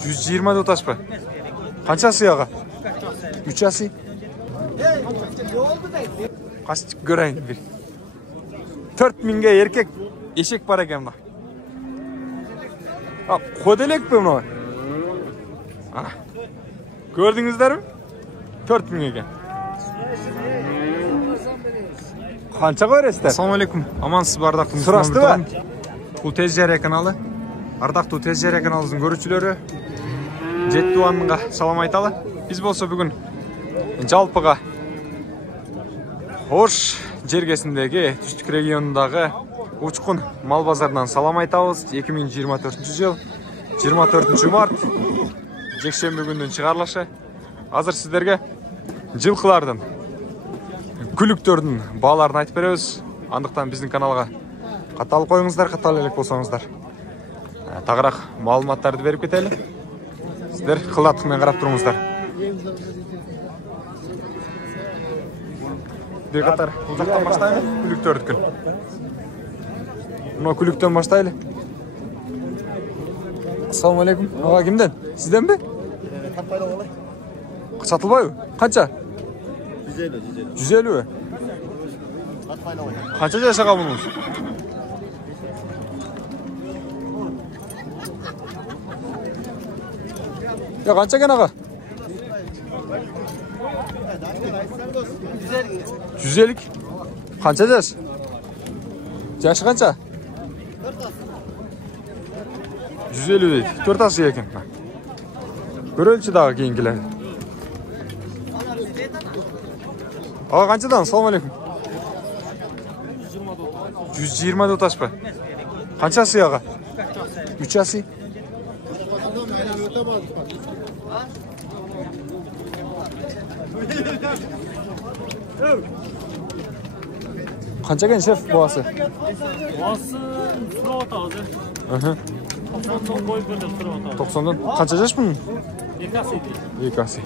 120'de utaş mı? Kaçası ağa? 3 ası. Kaç göreyim bir. 4000'ge erkek eşek var eken bak. Ha, kodelek mi bunu? Gördünüzler mi? 4000 eken. Kança koyresizler? Assalamu alaikum. Amansız bardaqlı. Sırasты ба? Bu Tez Jere kanalı. Ардактуу Tez Jere kanalыбыздын көрүүчүлөрү. Жетти уанга салам айталы. Биз болсо бүгүн жалпыга Ош жергесиндеги түштүк регионундагы Учкун мал базарынан салам айтабыз. 2024-жыл 24 март жекшемби күндүн чыгарылышы. Азыр сиздерге жылкылардын, күлүктөрдүн бааларын айтып беребиз. Андыктан биздин каналга катталып коюңуздар, катталып элек болсоңуздар. Тагыраак маалыматтарды берип кетели. Сиздер кылдаттык менен карап туруңуздар. Дегатар, бул жактан баштайлы, күлүктөрдүкүн. Мына күлүктөн баштайлы. Ассаламу алейкум. Ага, кимден? Сизденби? Сатылбайбы? Канча? 150. Канча жашаган мунуз? Ya kança gene ağa? 150. Kança yaş? Yaşı kança? 150 deydi. 4 ası ekin. Görölçü dağı keyinkiler. Ağa kançadan? Assalamu alaikum. 120'de utaş mı? Kança ası ağa? 3 ası. Kança gen şef boğası? Boğası sırava tağızı. 90'dan koyup verdim sırava tağızı. 90'dan. Kança yaş mı? 2 asıydı. 2 ası.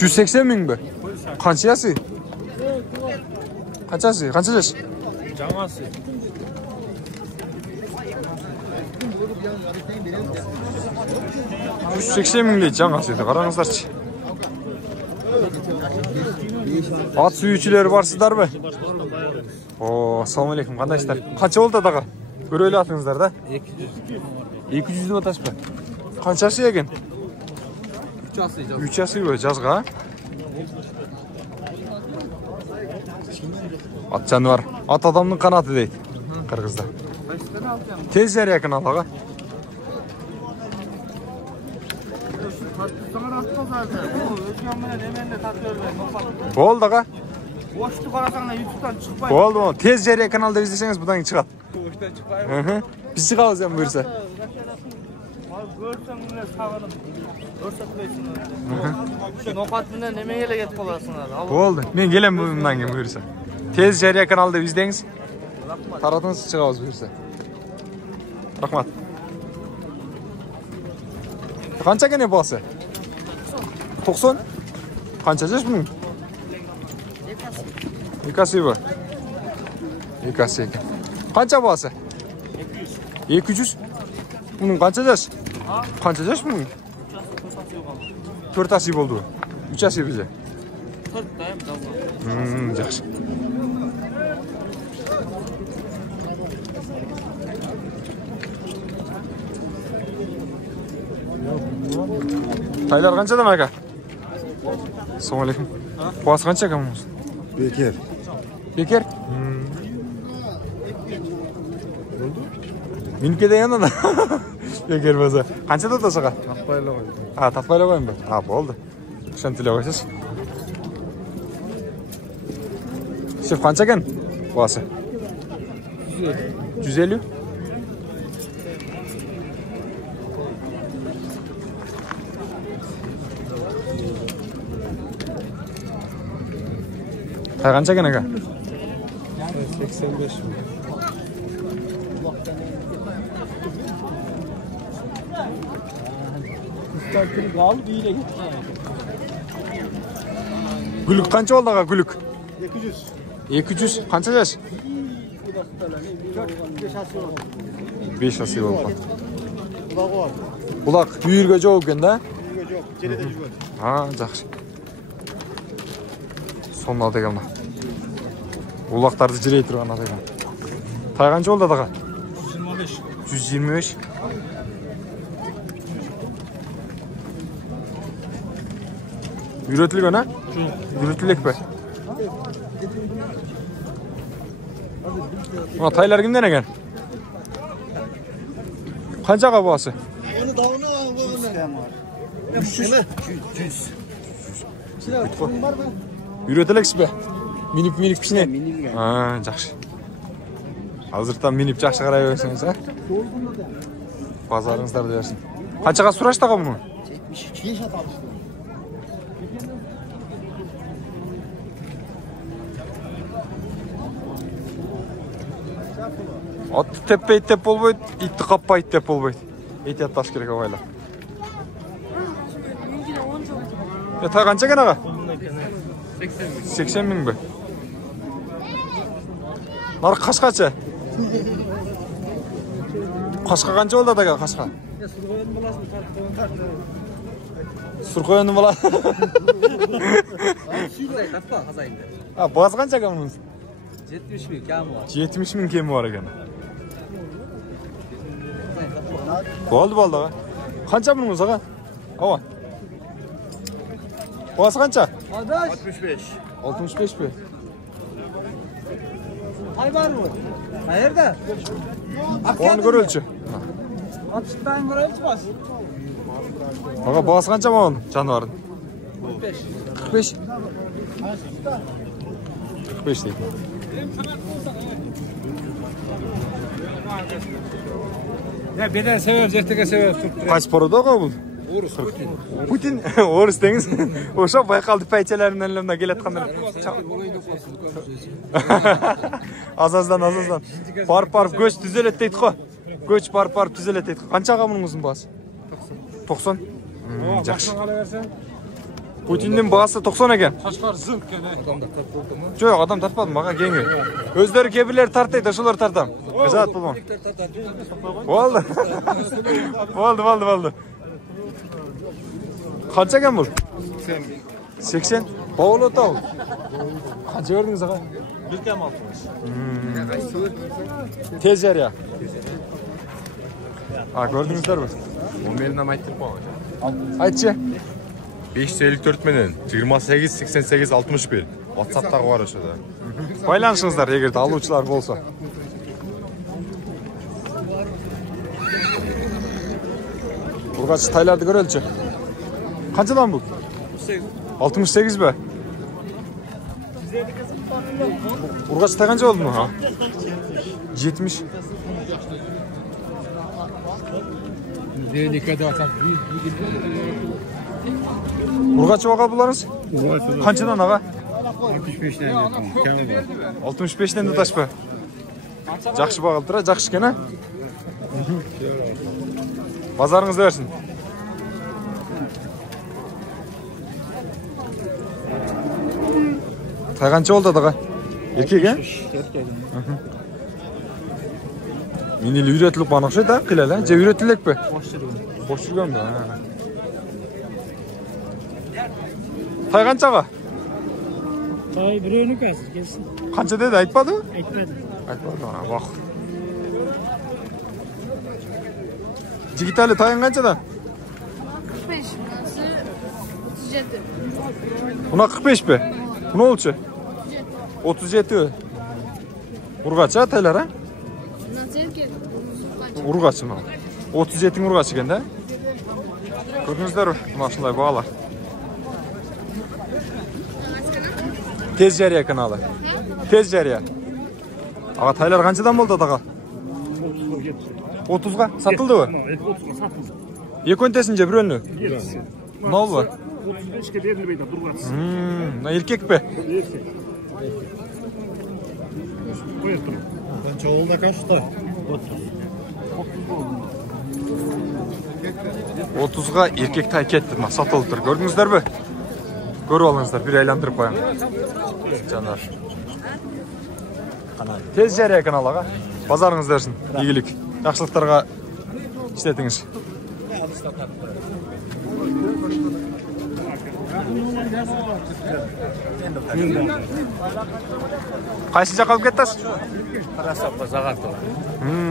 180 bin mi? Kança yası? Kança ası? Kança yaş? Canası. 180 bin deydi canğasıydı. Qarаңыздарчы. At suyucuları varsızlar mı? Oo, assalamu alaikum. Qandaysыздар? Qancha oldu dağa? Göröyle atыңыздар da. 200. 200'den ataş mı? Qanchası eкен? 3 asıydı. 3 асы bu жазға. At жануар. At adamның qanаты deydi. Qırğızda. Tez Jere kanalı ağa. Oldu ağa. Boştu karasana YouTube'dan çıkmayın. Oldu mu? Tez Jere kanalda izleseniz buradan çıkart. Boştan çıkmayın. Biz çıkalım sen buyursa. Görsem bunu sağırım. Görsem buyursun. Nokat bilen nemeyle getip olasınlar. Oldu. Ben gelem bundan gibi buyursa. Tez Jere kanalda izleyiniz. Taratınız çıkağız buyursa. Rahmat. Kança gene boğası? 90. Kança yaş bunun? 2 ası bu. 2 ası eкен. Kança boğası? 200. Bunun kança yaş? Kança yaş bunun? 4 ası oldu. 3 ası bize. 4 dayım dalga. Yaxşı. Taylar kançadan ağa? Assalamu alaikum. Boğası kança eкен bunun? Bekir. Bekir? Meniki de yanında. Bekir bolsa. Kança da tasağa? Tapayla koy. Ha, tapayla koyayım ben. Ha, boldu. Şantile koyasız. Şef kança eken? Boğası? 150. Kança eken ağa? 85 mi? Üstten al bir ile git. Gülük kança oldu ağa gülük? 200. 200. Kança yaş? 5 asıl oldu. Bulak büyürge жоқ екен да? Ha, жақсы. Сонда деген мына. Улақтарды жирей тұрған адам. Тайған жолда даға? 125. 125. Үйретілген, а? Үйретілек бе? Мына тайлар кімден екен? Қаншаға бұғасы? Onu da onu al. 300. Үйретілексіз бе? Минип пішіне? Жақсы. Азыртан минип жақсы қарай берсеңіз, а? Базарыңыздарды берсін. Қаншаға сұраштаға мұны? 73. Atты теппейді деп болбайды, итті қаппайды деп болбайды. Етет таш керек авайлар. Тай қанша екен аға? 80 мың бе? Нарық қашқача? Қашқа қанша болды адаға қашқа? Сұрқойынды бола. Баз қанша екен мұныз? 70 bin kâmı var. 70 мың кемі бар екен. Болды аға. Қанша мұныңыз аға? Ава. Басы қанша? 65. 65 бе? Ay var mı? Hayırda? Onu görөлчү. 60'dan görülç bas. Аға басы қанша ма оның жануардың? 45. 45? 45 дейді. Ya beden sever, zertege sever. Қайсы порода ғой бұл? Orus, Putin. Путин, орыс деңіз. Оша байқалды пәйчелерінен лемна келетқандар. Азаздан. Барып көш түзелет дейді қой. Көш барып түзелет дейді. Қаншаға мұның ұзын басы? 90? Жақсы. Путиннің басы 90 екен. Қашқар зыңқ кәне. Адамда тартып oldu mu? Жоқ, адам тартпады маға кеңі. Өздері кебірлер тартайды, шолар тартам. Жат болман. Болды. Қанша екен бұл? 80. Бауылы тау. Қанша көрдіңіз аға? 1,6. Тез жария. Көрдіңіздер бі? Ол менің айттыр қоған. Айтшы. 554 менен 28 88 61 WhatsApp'тағы бар ошода. Байланышыңыздар егерде алуучулар болса. Ургач тайларды көрөлчү. Қаншадан бұл? 68 бе? Ургач тай қанша болды му? 70. Ургачы баға бұларыңыз? Қаншадан аға? 65-тен де таш ба? Жақшы бағалды тұра, жақшы кен, а? Базарыңызды берсін. Тай қанша болды адаға? Еркек, а? Мен елі үйретіліп баны ұқшайды, а? Қилал, а? Же үйретілік бе? Бош жүрген бе? Тай қаншаға? Тай біреуіні қазір келсін. Қанша деді, айтпады ма? Айтпады. Айтпады, бақ. Жігітәлі тайын қаншада? 45, мынасы 37. Бұна 45 бе? Бұна олчы? 37. Урғачы, а тайлар, а? Мынасы еркек, Урғачы ма? 37-ің урғачы екен, да? Көрдіңіздер, бұна шындай бағалар. Тез жария каналы. Тез жария. Аға тайлар қаншадан болды адаға? 30-ға? Сатылды ба? 30'a satıldı. Екөнтесін же бірөліні? Мынау ба? 35'e verilmeydi Durgaz. Мына еркек бе? Erkek. Buyur durun. Çoğulda kaçtı? 30-ға еркек тай кетті. Мына сатылып тұр. Көрдіңіздер бе? Көріп алыңыздар. Bir айландырып қояң. Жанар. Tez жария каналга. Базарыңыз берсин. Ийгилик. Жакшылыктарга иштетиңиz. Кайсы жакка алып кеттасыз? Қарасапқа зағартыға.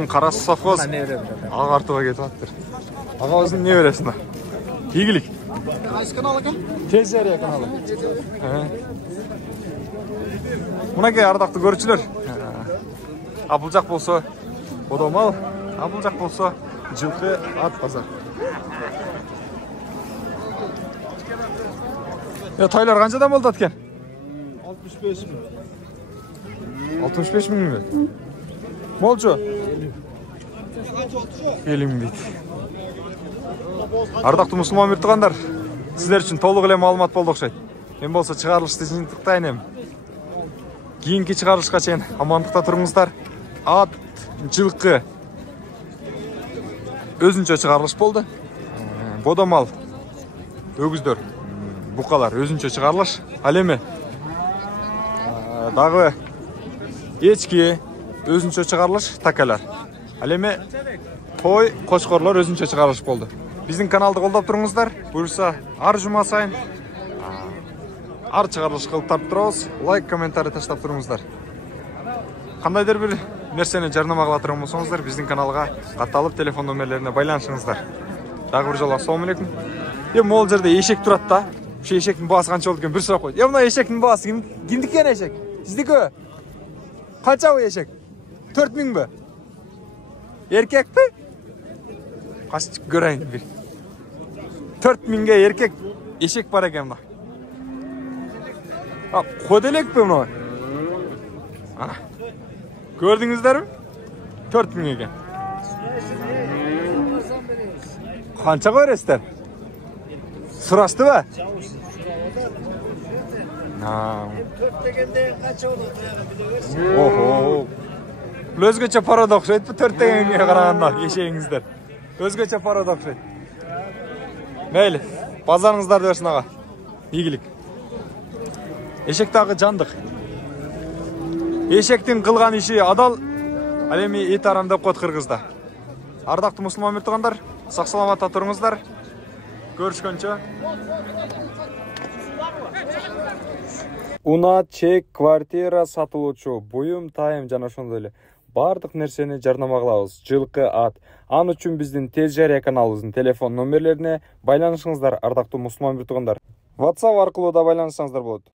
Карасы совхоз. Агартууга кетип атыптыр. Агабыздын не бересиң? Ийгилик. Кайсы канал экен? Tez жария каналы. Мынакей ардактуу көрүүчүлөр. Бул жак болсо Бодомал, бул жак болсо жылкы ат базар. Тойлар канчадан болду экен? 65 bin. 65 миңби? Молчу? 50 миң дейт. Ардактуу мусулман муртугандар, сиздер үчүн толук эле маалымат болду окшойт. Мен болсо чыгарылышты жыйынтыктайын эми. Кийинки чыгарылышка чейин амандыкта туруңуздар. Ат, жылкы өзүнчө чыгарылыш болду. Бодомал, өгүздөр, букалар өзүнчө чыгарылыш. Ал эми дагы эчки өзүнчө чыгарылыш, такалар. Ал эми той, кочкорлор өзүнчө чыгарылыш болду. Биздин каналды колдоп туруңуздар. Буюрса, ар жума сайын ар чыгарылыш кылып таап турабыз. Лайк, комментарий таштап туруңуздар. Кандайдыр бир нерсени жарнама кыла турган болсоңуздар, биздин каналга катталып телефон номерлерине байланышыңыздар. Дагы бир жолу ассалам алейкум. Могул жерде эшек турат да. Ошо эшектин баасы канча болду экен? Бир сурап койду. Мына эшектин баасы кимдики экен эшек? Сиздики? Канча бу эшек? 4000би? Эркекпи? Качып көрөйүн бир. 4000ге эркек эшек бар экен да. Коделекпи мына? Көрдүңүздөрбү? 4000 экен. Канча бересиздер? Сураштыбы? 4 дегенде канча болот аяга биле берсин. Охо. Бул өзгөчө парада окшойт, 4 дегенге караганда эшегиңиздер. Өзгөчө парада окшойт. Мейли, базарыңыздарды берсин ага. Ийгилик. Эшек дагы жандык. Эшектин кылган иши адал, ал эми ит арам деп коет кыргызда. Ардактуу мусулман муртугандар, сак саламатта туруңуздар. Көрүшкөнчө. Уна, чек, квартира сатылуучу, буюм, тайым жана ошондой эле бардык нерсени жарнама кылабыз. Жылкы, ат. Ан үчүн биздин Тез жария каналыбыздын телефон номерлерине байланышыңыздар, ардактуу мусулман муртугандар. WhatsApp аркылуу да байланышсаңыздар болот.